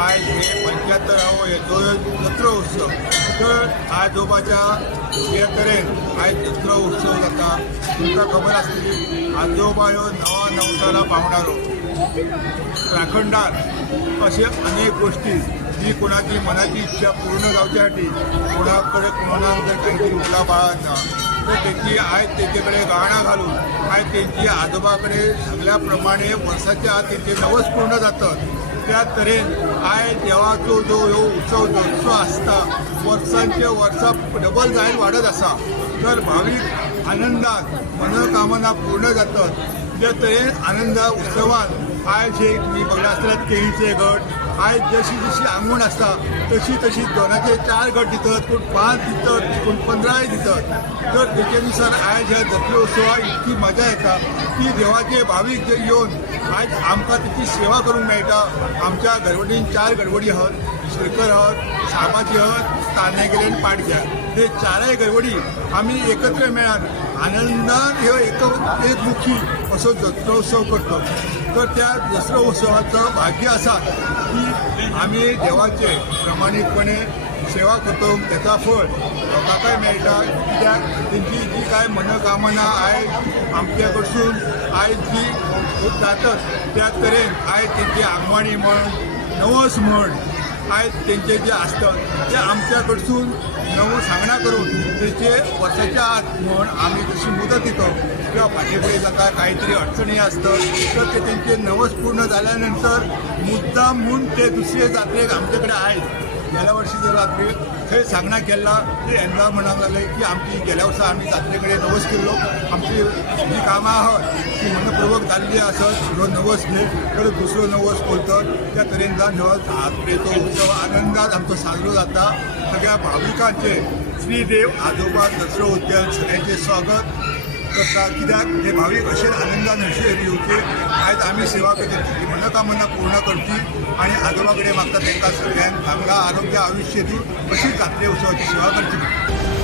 आज हे 75वा येतो जत्रा उत्सव. तर आजोबाच्या हे तरेन आयज जत्रा उत्सव जाता. तुमकां खबर आसतली आजोबा ह्यो नवा नवसाला पावणारो राखणदार अशे अनेक गोष्टी जी कोणाची मनाची इच्छा पूर्ण जावच्या साठी कोणाक जर काहीतरी उरला बाळांना तर त्यांची आयज तेंचे कडेन गाणा घालून आयज तेंची आजोबा कडेन सांगल्या प्रमाणे वर्साच्या आत तेंचे नवस पूर्ण जातात. त्या तरेन आयज देवाचो जो ह्यो उत्सव जसो आसता वर्सांचे वर्सां डबल जायन वाडत आसा. तर भावीक आनंदात मनोकामना पूर्ण जातात. त्या तरेन आनंदा उत्सवात आयज हे तुम्ही बघला आसतल्यात केळीचे गट आयज जशी जशी आंगवण आसता तशी तशी 2चे 4 गट दितात, कोण 5 दितात, कोण 15 दितात. तर तेच्यानुसार आयज ह्या जत्रे उत्सवाक इतकी मजा येता की देवाचे भावीक जे येवन आयज आमकां तेची सेवा करूंक मेळटा. आमच्या घरवडीन 4 घरवडी आहात, श्रीकर आहात, सामाची आहात, तान्ने गेले पाडग्या. हे 4य घरवडी आमी एकत्र मेळान आनंदान ह्यो एकमुखी असो जत्रोत्सव करतो. तर त्या जत्रोत्सवाचं भाग्य आसा की आमी देवाचे प्रमाणीतपणे सेवा करतो. त्याचा फळ लोकांकाय मेळटा. कित्याक तेंची जी काय मनोकामना आयज आमच्या कडसून आयज जी जातात त्या तरेन आयज तेंची आगवाणी म्हण नवस म्हण आयज तेंचे जे आसतात ते आमच्या कडसून नवो सांगणा करून तेचे वर्साच्या आत म्हण आमी जशी मुदत दितो किंवा फाटी फुडें जाता काहीतरी अडचणी असतात तर ते तेंचे नवस पूर्ण झाल्यानंतर मुद्दाम म्हणून ते दुसरे जात्रेक आमचे कडेन आयज गेल्या वर्षी जर जात्रेक थंय सांगणा केला ते हेंदा म्हणूंक लागले की आमची गेल्या वर्सा आमी जात्रे कडेन नवस केल्लो, आमची जी कामां आहात ती मनपूर्वक जाल्ली आसत. ह्यो नवस घे तर दुसरो नवस करतात. त्या तरेन जावन ह्यो जात्रेचो उत्सव आनंदात आमचो साजरो जाता. सगळ्या भाविकांचे श्रीदेव आजोबा दसरो उद्यान सगळ्यांचे स्वागत करता. कित्याक हे भावीक अशे आनंदान हरशी येवचे. आयज आमी सेवा करची मनोकामना पूर्ण करची आणि आजोबा कडेन मागता तांकां सगळ्यांक चांगला आरोग्य आयुष्य दी अशी जात्रे उत्सवाची सेवा करची.